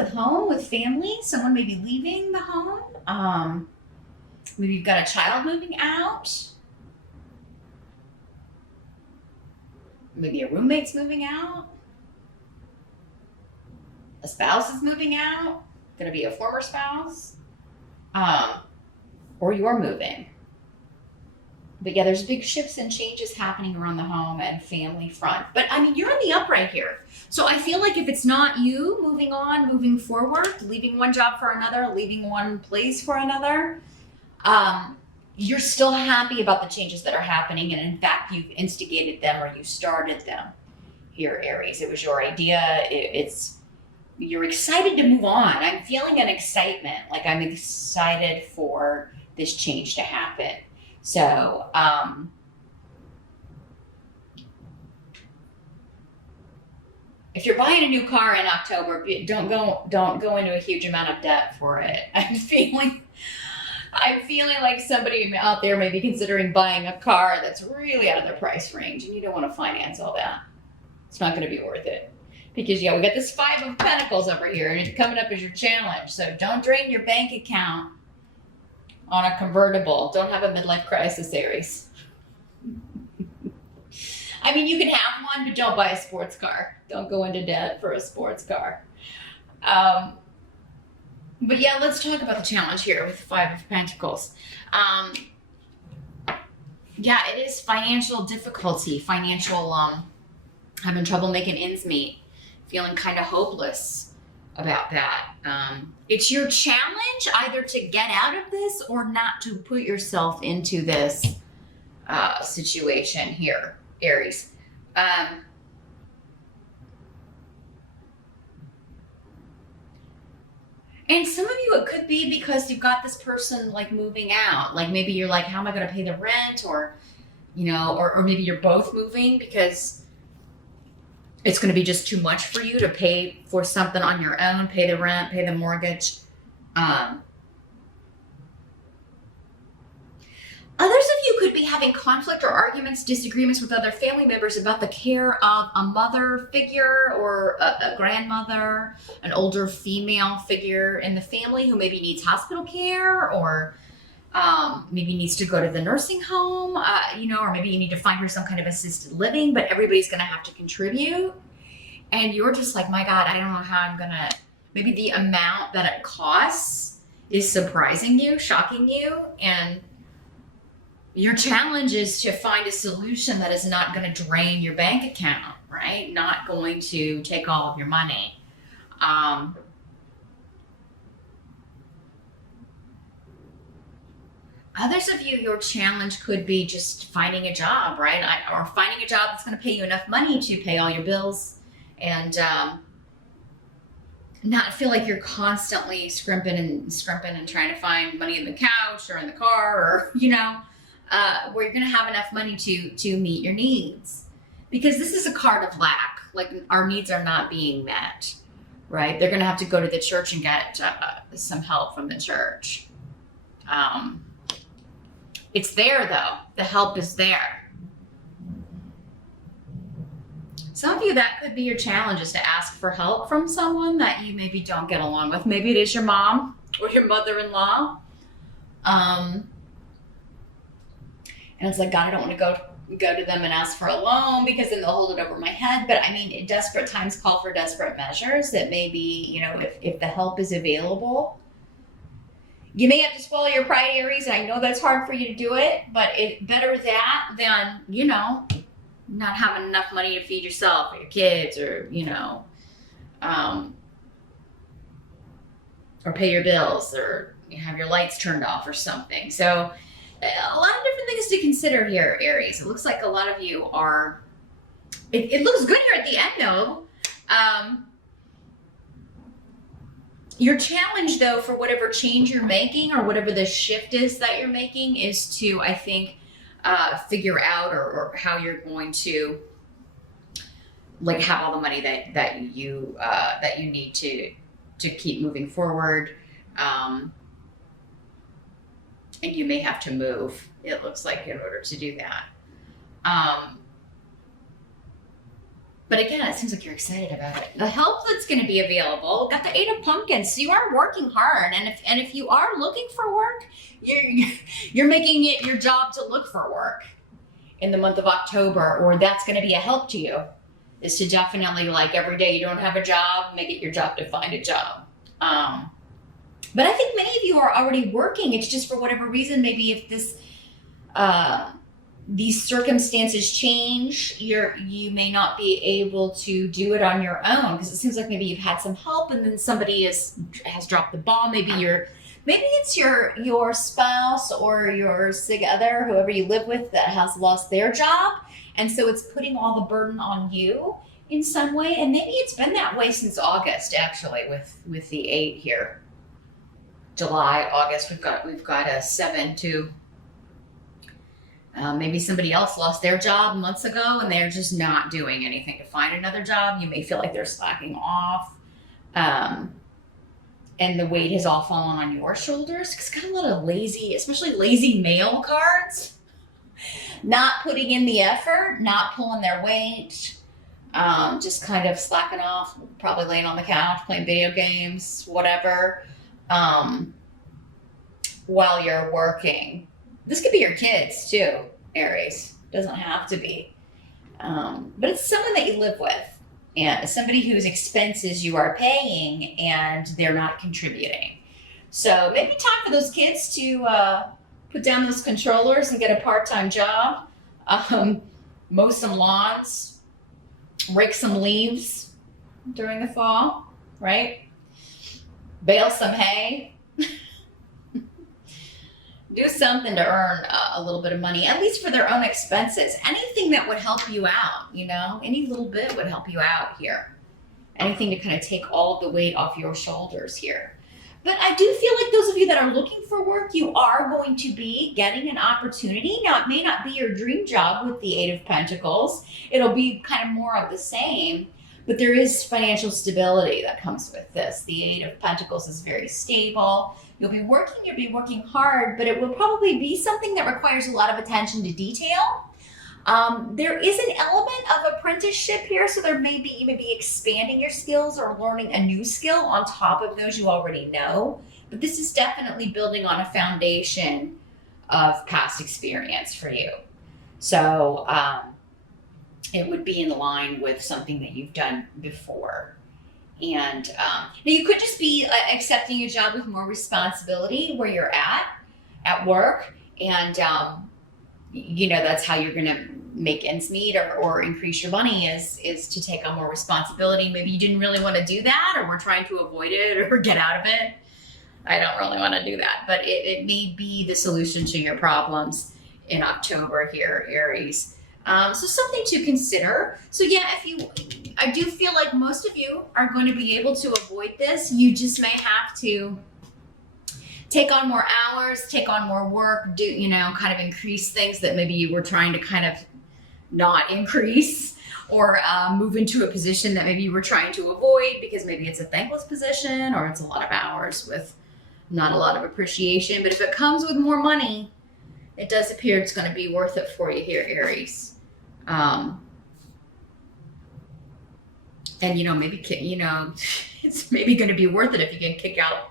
with home, with family. Someone may be leaving the home. Maybe you've got a child moving out. Maybe a roommate's moving out. A spouse is moving out. Going to be a former spouse. Or you're moving. But yeah, there's big shifts and changes happening around the home and family front. But I mean, you're in the upright here. So I feel like if it's not you moving on, moving forward, leaving one job for another, leaving one place for another, you're still happy about the changes that are happening. And in fact, you've instigated them or you started them here, Aries. It was your idea. You're excited to move on. I'm feeling an excitement. Like I'm excited for this change to happen. So, if you're buying a new car in October, don't go into a huge amount of debt for it. I'm feeling like somebody out there may be considering buying a car that's really out of their price range, and you don't want to finance all that. It's not going to be worth it. Because yeah, we got this 5 of Pentacles over here, and it's coming up as your challenge. So don't drain your bank account on a convertible. Don't have a midlife crisis, Aries. I mean, you can have one, but don't buy a sports car. Don't go into debt for a sports car. But yeah, let's talk about the challenge here with the 5 of Pentacles. Yeah, it is financial difficulty, having trouble making ends meet, feeling kind of hopeless about that. It's your challenge either to get out of this or not to put yourself into this situation here, Aries. And some of you, it could be because you've got this person like moving out. Like maybe you're like, how am I going to pay the rent? Or, or maybe you're both moving because it's going to be just too much for you to pay for something on your own, pay the rent, pay the mortgage. Others of you could be having conflict or arguments, disagreements with other family members about the care of a mother figure or a grandmother, an older female figure in the family who maybe needs hospital care or maybe needs to go to the nursing home, or maybe you need to find her some kind of assisted living, but everybody's going to have to contribute. And you're just like, my God, I don't know how I'm going to, maybe the amount that it costs is surprising you, shocking you. And your challenge is to find a solution that is not going to drain your bank account, right? Not going to take all of your money. Others of you, your challenge could be just finding a job, right? Or finding a job that's going to pay you enough money to pay all your bills and not feel like you're constantly scrimping and trying to find money in the couch or in the car or, where you're going to have enough money to meet your needs. Because this is a card of lack. Like our needs are not being met, right? They're going to have to go to the church and get some help from the church. It's there though. The help is there. Some of you, that could be your challenge, is to ask for help from someone that you maybe don't get along with. Maybe it is your mom or your mother-in-law. And it's like, God, I don't want to go to them and ask for a loan because then they'll hold it over my head. But I mean, desperate times call for desperate measures. That maybe, if the help is available, you may have to swallow your pride, Aries. And I know that's hard for you to do it, but it better that than, not having enough money to feed yourself or your kids or, or pay your bills or have your lights turned off or something. So a lot of different things to consider here, Aries. It looks like a lot of you are, it looks good here at the end though. Your challenge though, for whatever change you're making or whatever the shift is that you're making, is to, I think, figure out or how you're going to like have all the money that you need to keep moving forward. And you may have to move, it looks like, in order to do that. But again, it seems like you're excited about it. The help that's going to be available, got the 8 of Pumpkins. So you are working hard. And if you are looking for work, you're making it your job to look for work in the month of October, or that's going to be a help to you, is to definitely, like, every day you don't have a job, make it your job to find a job. But I think many of you are already working. It's just for whatever reason, maybe if these circumstances change, you may not be able to do it on your own, because it seems like maybe you've had some help and then somebody has dropped the ball. Maybe it's your spouse or your sig other, whoever you live with, that has lost their job, and so it's putting all the burden on you in some way. And maybe it's been that way since August, actually, with the 8 here. July, August, we've got a 7 too. Maybe somebody else lost their job months ago and they're just not doing anything to find another job. You may feel like they're slacking off. And the weight has all fallen on your shoulders. It's got a lot of lazy, especially lazy male cards. Not putting in the effort, not pulling their weight, just kind of slacking off, probably laying on the couch, playing video games, whatever, while you're working. This could be your kids too, Aries. Doesn't have to be. But it's someone that you live with, and somebody whose expenses you are paying and they're not contributing. So maybe time for those kids to put down those controllers and get a part-time job. Mow some lawns, rake some leaves during the fall, right? Bale some hay. Do something to earn a little bit of money, at least for their own expenses. Anything that would help you out, any little bit would help you out here. Anything to kind of take all of the weight off your shoulders here. But I do feel like those of you that are looking for work, you are going to be getting an opportunity. Now, it may not be your dream job with the 8 of Pentacles. It'll be kind of more of the same, but there is financial stability that comes with this. The 8 of Pentacles is very stable. You'll be working hard, but it will probably be something that requires a lot of attention to detail. There is an element of apprenticeship here, so there may be even be expanding your skills or learning a new skill on top of those you already know. But this is definitely building on a foundation of past experience for you. So it would be in line with something that you've done before. And now you could just be accepting a job with more responsibility where you're at work, and that's how you're going to make ends meet or increase your money is to take on more responsibility. Maybe you didn't really want to do that, or were trying to avoid it or get out of it. I don't really want to do that, but it may be the solution to your problems in October here, Aries. So something to consider. So yeah, I do feel like most of you are going to be able to avoid this. You just may have to take on more hours, take on more work, kind of increase things that maybe you were trying to kind of not increase, or move into a position that maybe you were trying to avoid because maybe it's a thankless position or it's a lot of hours with not a lot of appreciation. But if it comes with more money, it does appear it's going to be worth it for you here, Aries. And maybe it's maybe going to be worth it if you can kick out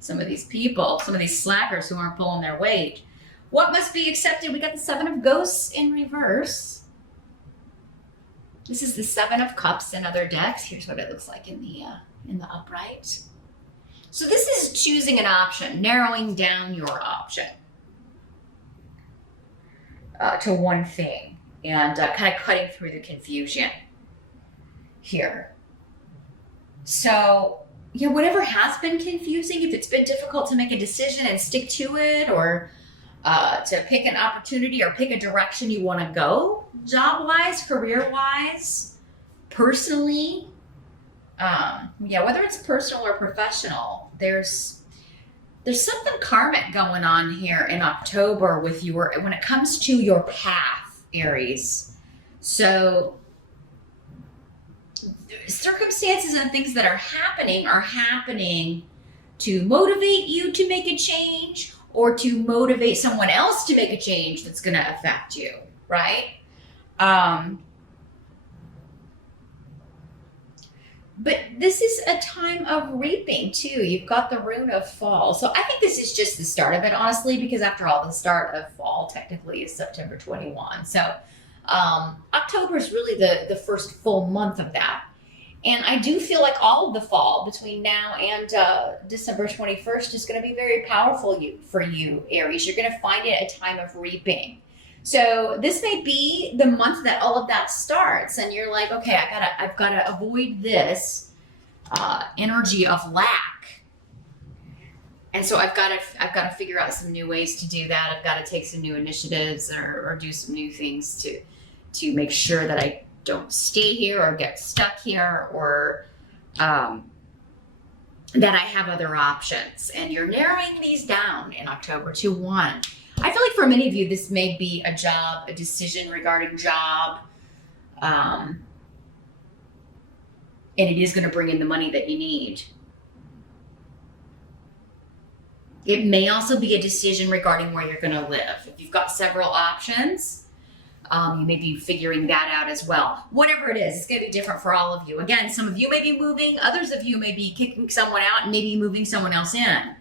some of these people, some of these slackers who aren't pulling their weight. What must be accepted? We got the 7 of Ghosts in reverse. This is the 7 of Cups in other decks. Here's what it looks like in the upright. So this is choosing an option, narrowing down your option to one thing, and kind of cutting through the confusion here. So, whatever has been confusing, if it's been difficult to make a decision and stick to it, or to pick an opportunity or pick a direction you want to go, job-wise, career-wise, personally, whether it's personal or professional, there's something karmic going on here in October with when it comes to your path, Aries. So circumstances and things that are happening to motivate you to make a change, or to motivate someone else to make a change that's going to affect you, right? But this is a time of reaping too. You've got the rune of fall. So I think this is just the start of it, honestly, because after all, the start of fall technically is September 21. So October is really the first full month of that. And I do feel like all of the fall between now and December 21st is going to be very powerful for you, Aries. You're going to find it a time of reaping. So this may be the month that all of that starts, and you're like, okay, I've got to avoid this energy of lack, and so I've got to figure out some new ways to do that. I've got to take some new initiatives or do some new things to make sure that I don't stay here or get stuck here, or that I have other options. And you're narrowing these down in October to one. I feel like for many of you, this may be a decision regarding job. And it is going to bring in the money that you need. It may also be a decision regarding where you're going to live. If you've got several options, you may be figuring that out as well. Whatever it is, it's going to be different for all of you. Again, some of you may be moving. Others of you may be kicking someone out and maybe moving someone else in.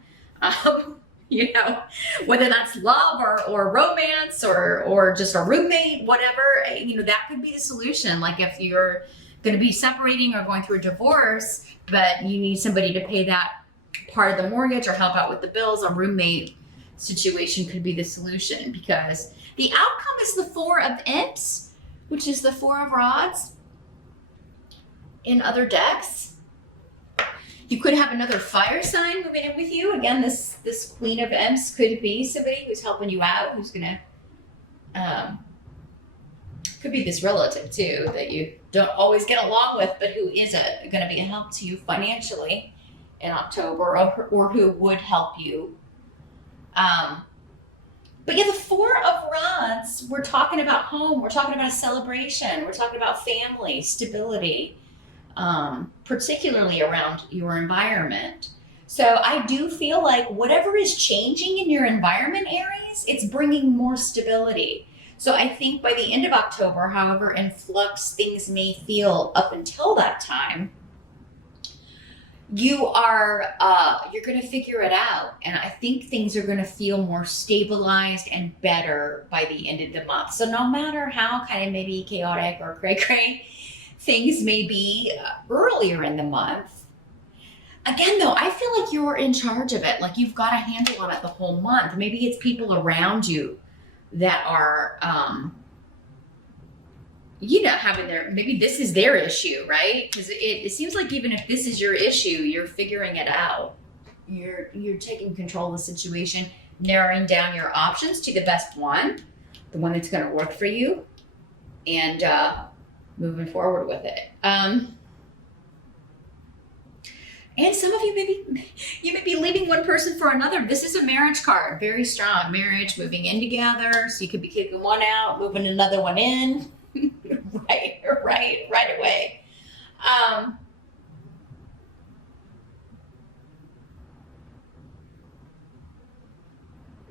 You know, whether that's love or romance or just a roommate, whatever, you know, that could be the solution. Like if you're going to be separating or going through a divorce, but you need somebody to pay that part of the mortgage or help out with the bills, a roommate situation could be the solution, because the outcome is the Four of Imps, which is the Four of Rods in other decks. You could have another fire sign moving in with you. Again, this Queen of Imps could be somebody who's helping you out, who's gonna, could be this relative too that you don't always get along with, but who is gonna be a help to you financially in October, or who would help you. But yeah, the Four of Rods, we're talking about home, we're talking about a celebration, we're talking about family, stability. Particularly around your environment. So I do feel like whatever is changing in your environment, Aries, it's bringing more stability. So I think by the end of October, however in flux things may feel up until that time, you're going to figure it out. And I think things are going to feel more stabilized and better by the end of the month. So no matter how kind of maybe chaotic or cray-cray things may be earlier in the month, again though, I feel like you're in charge of it. Like you've got a handle on it the whole month. Maybe it's people around you that are you know, maybe this is their issue, right? Because it seems like even if this is your issue, you're figuring it out. You're taking control of the situation, narrowing down your options to the best one, the one that's going to work for you, and moving forward with it. And some of you may be leaving one person for another. This is a marriage card, very strong marriage, moving in together. So you could be kicking one out, moving another one in, right away.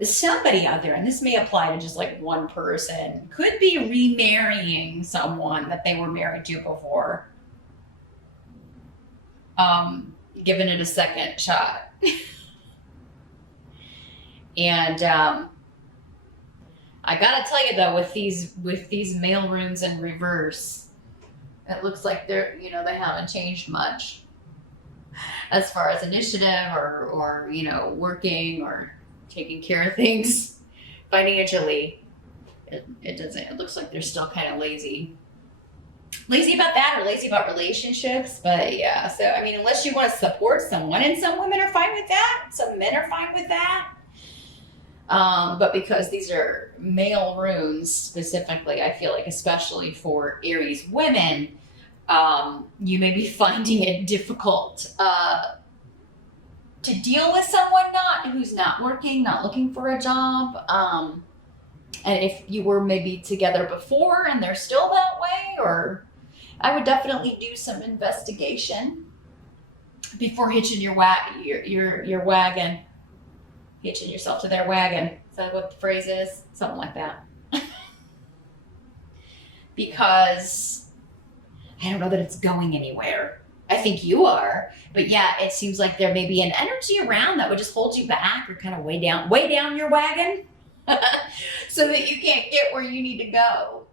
Somebody out there, and this may apply to just like one person, could be remarrying someone that they were married to before. Giving it a second shot. And I gotta tell you though, with these male runes in reverse, it looks like they haven't changed much as far as initiative or working or taking care of things financially. It doesn't. It looks like they're still kind of lazy about that, or lazy about relationships. But yeah, so I mean, unless you want to support someone, and some women are fine with that, some men are fine with that. But because these are male runes specifically, I feel like especially for Aries women, you may be finding it difficult to deal with someone who's not working, not looking for a job. And if you were maybe together before and they're still that way, or I would definitely do some investigation before hitching your wagon, hitching yourself to their wagon. Is that what the phrase is? Something like that. Because I don't know that it's going anywhere. I think you are. But yeah, it seems like there may be an energy around that would just hold you back or kind of weigh down your wagon so that you can't get where you need to go.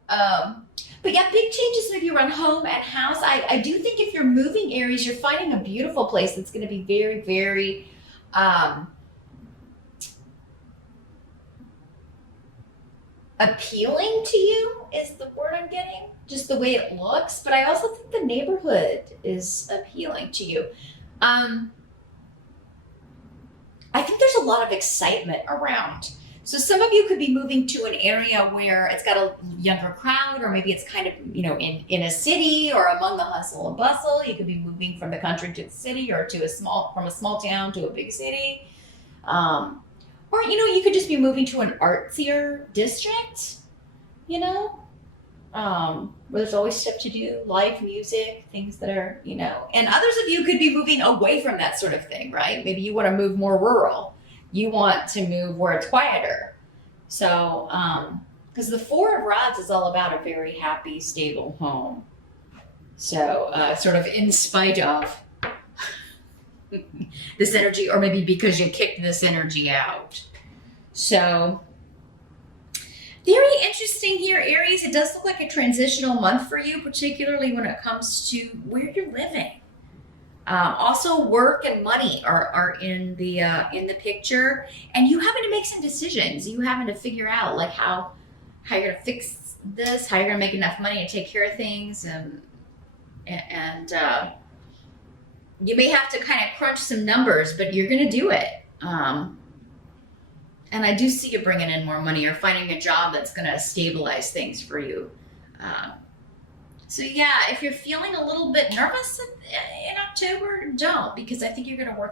But yeah, big changes maybe around home and house. I do think if you're moving, Aries, you're finding a beautiful place that's going to be very, very appealing to you is the word I'm getting, just the way it looks. But I also think the neighborhood is appealing to you. I think there's a lot of excitement around. So some of you could be moving to an area where it's got a younger crowd, or maybe it's kind of, in a city or among the hustle and bustle. You could be moving from the country to the city, or from a small town to a big city. Or, you could just be moving to an artsier district, where there's always stuff to do, live music, things that are, and others of you could be moving away from that sort of thing, right? Maybe you want to move more rural. You want to move where it's quieter. So, because the Four of Rods is all about a very happy, stable home. So, sort of in spite of this energy, or maybe because you kicked this energy out. So, very interesting here, Aries. It does look like a transitional month for you, particularly when it comes to where you're living. Also, work and money are in the picture, and you having to make some decisions. You having to figure out like how you're gonna fix this, how you're gonna make enough money to take care of things, and you may have to kind of crunch some numbers, but you're gonna do it. And I do see you bringing in more money or finding a job that's gonna stabilize things for you. So yeah, if you're feeling a little bit nervous in October, don't, because I think you're going to work this